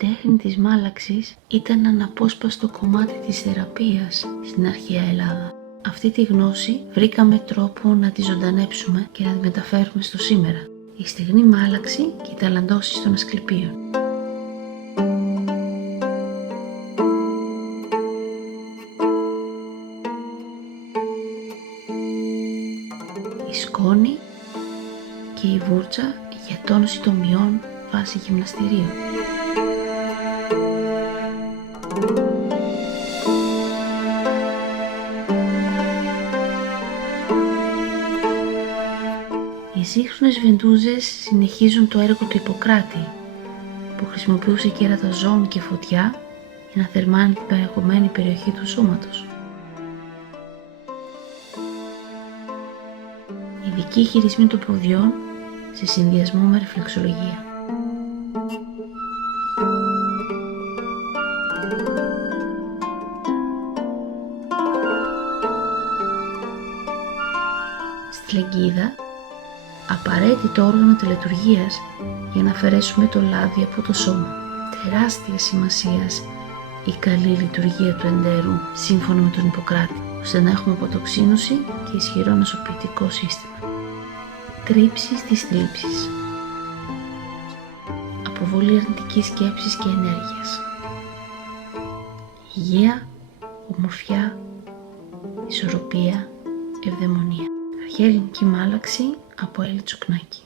τέχνη της μάλαξης ήταν αναπόσπαστο κομμάτι της θεραπείας στην αρχαία Ελλάδα. Αυτή τη γνώση βρήκαμε τρόπο να τη ζωντανέψουμε και να τη μεταφέρουμε στο σήμερα. Η στεγνή μάλαξη και οι ταλαντώσεις των Ασκληπίων. Η σκόνη και η βούρτσα για τόνωση των μειών βάσει γυμναστηρίων. Οι σύγχρονες βεντούζες συνεχίζουν το έργο του Ιπποκράτη, που χρησιμοποιούσε κέρατα ζώων και φωτιά για να θερμάνει την παγωμένη περιοχή του σώματος. Ειδική χειρισμή των ποδιών σε συνδυασμό με ρεφλεξολογία. Στη λεγγίδα, απαραίτητο όργανο τελετουργίας για να αφαιρέσουμε το λάδι από το σώμα. Τεράστια σημασίας η καλή λειτουργία του εντέρου σύμφωνα με τον Ιπποκράτη, ώστε να έχουμε αποτοξίνωση και ισχυρό νοσοποιητικό σύστημα. Τρίψεις της θλίψης. Αποβολή αρνητικής σκέψης και ενέργειας. Υγεία, ομορφιά, ισορροπία, ευδαιμονία. Αρχαία ελληνική μάλαξη από Έλλη Τσουκνάκη.